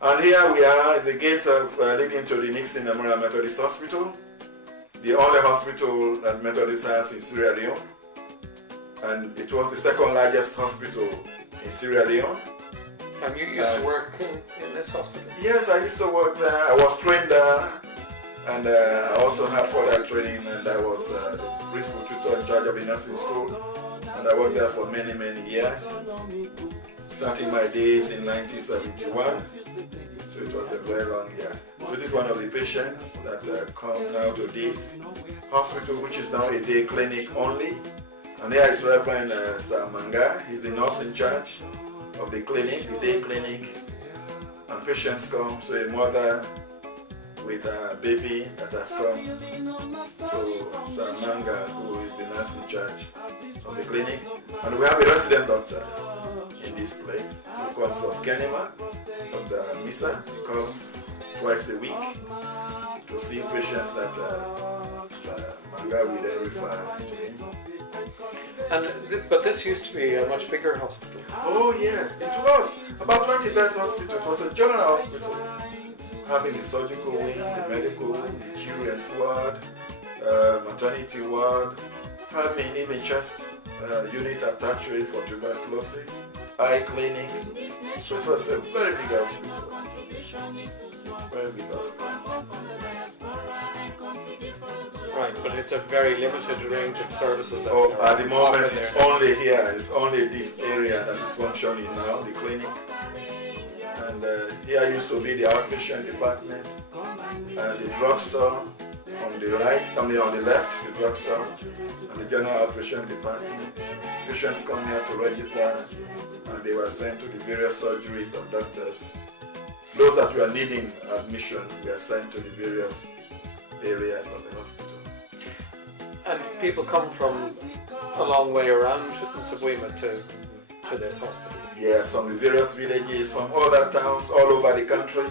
And here we are, is the gate of leading to the Nixon Kamara Methodist Hospital, the only hospital that Methodist has in Sierra Leone, and it was the second largest hospital in Sierra Leone. And you used to work in this hospital? Yes, I used to work there. I was trained there, and I also had further training, and I was the principal tutor in charge of the nursing school, and I worked there for many, many years, starting my days in 1971. So it was a very long years. So this is one of the patients that come now to this hospital, which is now a day clinic only. And here is Reverend Manga. He's the nurse in charge of the clinic, the day clinic. And patients come, so a mother with a baby that has come. So Manga, who is the nurse in charge of the clinic. And we have a resident doctor in this place. He comes from Kenema. Dr. Misa, he comes twice a week to see patients that Manga will then refer to him. But this used to be a much bigger hospital. Oh yes, it was about 20-bed hospital. It was a general hospital, having the surgical wing, the medical wing, the children's ward, maternity ward, having even chest unit attached to it for tuberculosis, eye clinic. So it was a very big hospital. Very big hospital. Right, but it's a very limited range of services that at the moment it's only here, it's only this area that is functioning now, the clinic. And here used to be the outpatient department and the drugstore on the right, on the left, the drugstore, and the general outpatient department. Patients come here to register, and they were sent to the various surgeries of doctors. Those that were needing admission were sent to the various areas of the hospital. And people come from a long way around Sabuima to this hospital? Yes, from the various villages, from other towns all over the country.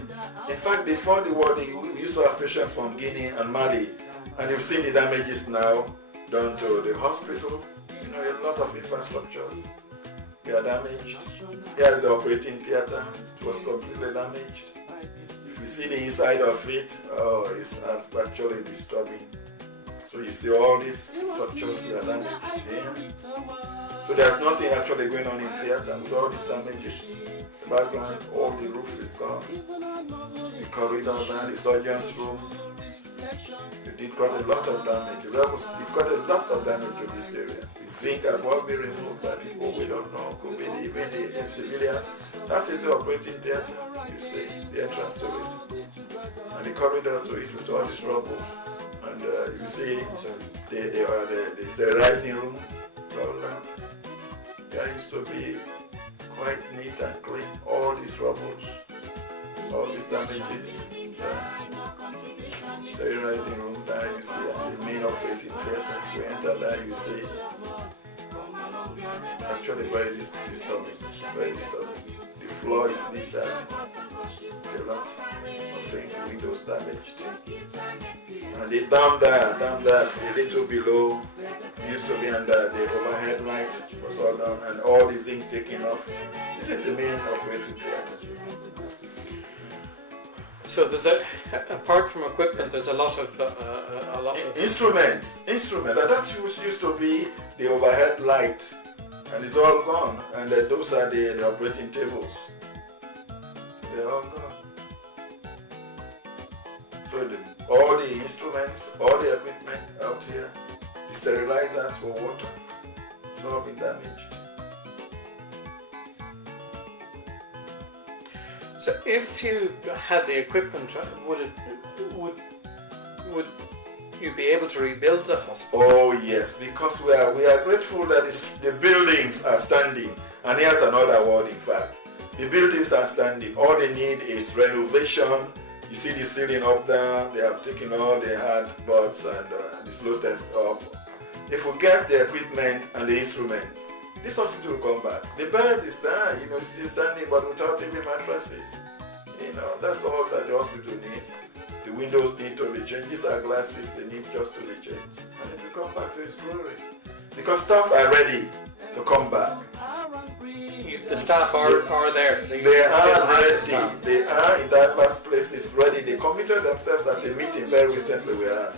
In fact, before the war, we used to have patients from Guinea and Mali, and you've seen the damages now done to the hospital. You know, a lot of infrastructures, they are damaged. Here's the operating theater, it was completely damaged. If you see the inside of it, oh, it's actually disturbing. So you see all these structures were damaged here. So there's nothing actually going on in theater with all these damages. The background, all the roof is gone. The corridor there, the surgeon's room. They did quite a lot of damage. The rebels did quite a lot of damage to this area. The zinc has all been removed by people we don't know, could be even the civilians. That is the operating theater, you see, the entrance to it. And the corridor to it with all these rubble. And you see the sterilizing room, all that. There used to be quite neat and clean, all these rubbles, all these damages. Sterilizing room there, you see, and the main operating theater. If you enter there, you see it's actually very disturbing, very disturbing. The floor is neater, a lot of things, windows damaged. And the down there, a little below, used to be under the overhead light, was all down, and all the zinc taken off. This is the main operating theater. So there's apart from equipment, there's a lot of instruments. That used to be the overhead light, and it's all gone. And those are the operating tables. So they're all gone. So all the instruments, all the equipment out here, the sterilizers for water, it's all been damaged. So if you had the equipment, would you be able to rebuild the hospital? Oh yes, because we are grateful that the buildings are standing. And here's another word, in fact. The buildings are standing. All they need is renovation. You see the ceiling up there. They have taken all the hard boards and the slow test off. If we get the equipment and the instruments, this hospital will come back. The bed is there, you know, it's still standing, but without even mattresses. You know, that's all that the hospital needs. The windows need to be changed. These are glasses, they need just to be changed. And it will come back to its glory. Because staff are ready to come back. The staff are there. They still are have the ready. staff. They are in diverse places ready. They committed themselves at a meeting very recently we had.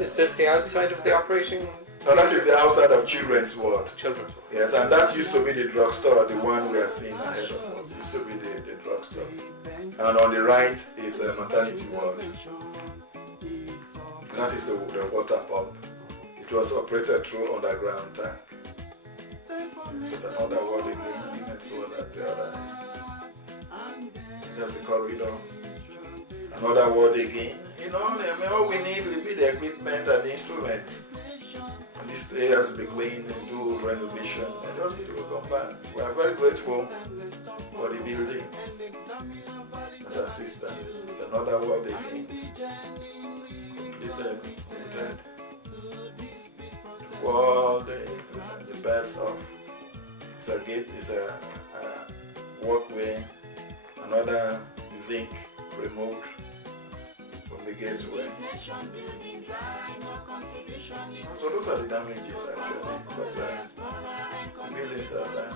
Is this the outside of the operating? Now that is the outside of children's ward. Children's ward. Yes, and that used to be the drugstore, the one we are seeing ahead of us. It used to be the drugstore. And on the right is a maternity ward. And that is the water pump. It was operated through underground tank. This is another ward again, women's ward at the other end. There's the corridor. Another ward again. You know, all we need will be the equipment and the instruments. And these areas will be cleaned and do renovation, and the hospital will come back. We are very grateful for the buildings that assist them. It's another ward again. Completed, painted. The wall, the beds off. It's a gate, it's a walkway, another zinc removed from the gateway. So those are the damages actually, but the buildings are there.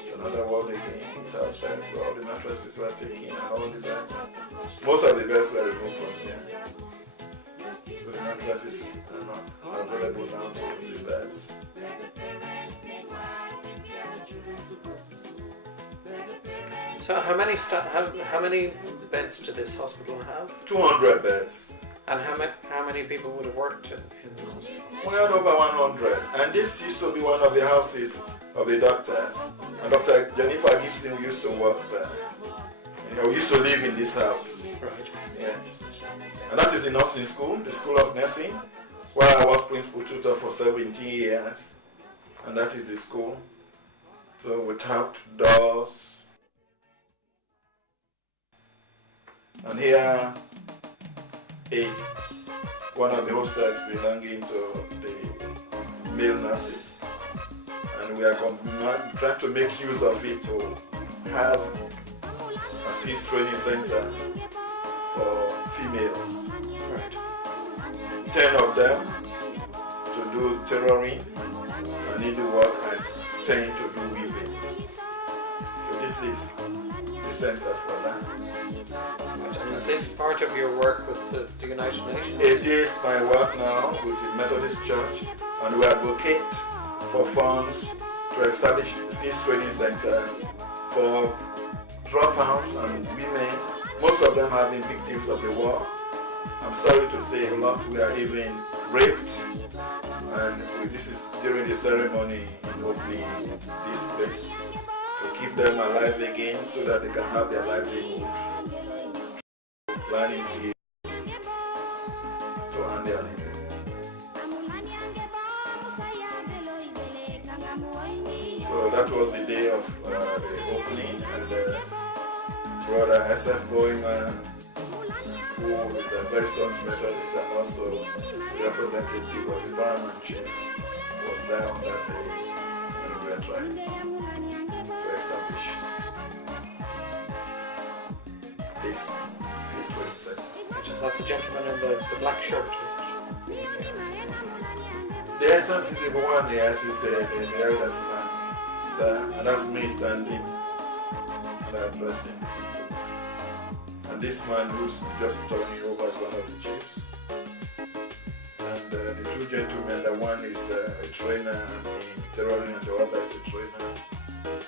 It's another wall again without beds, so all the mattresses were taken and all the beds. Most of the beds were removed from here. So the mattresses are not available now to the beds. So how many beds did this hospital have? 200 beds. And how many people would have worked in the hospital? We had over 100. And this used to be one of the houses of the doctors. And Dr. Jennifer Gibson used to work there. You know, we used to live in this house. Right. Yes. And that is the nursing school, the School of Nursing, where I was principal tutor for 17 years. And that is the school. So without doors. And here is one of the hostels belonging to the male nurses. And we are trying to make use of it to have a skills training center for females. Right. 10 of them to do tailoring and needlework and 10 to do weaving. So this is the center for that. And is this part of your work with the United Nations? It is my work now with the Methodist Church, and we advocate for funds to establish skills training centers for dropouts and women, most of them have been victims of the war. I'm sorry to say a lot were even raped, and this is during the ceremony in opening this place, to keep them alive again so that they can have their livelihood, learning skills to earn their living. So that was the day of the opening, and Brother S.F. Boyman, who is a very strong Methodist and also the representative of the environment chain, was there on that day when we were trying to establish this skills training center. Which is like the gentleman in the black shirt, is it? The essence is the one, yes, is the eldest man. And that's me standing and addressing. And this man who's just turning over as one of the chiefs. And the two gentlemen, the one is a trainer in tailoring and the other is a trainer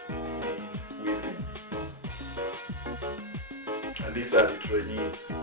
in weaving. And these are the trainees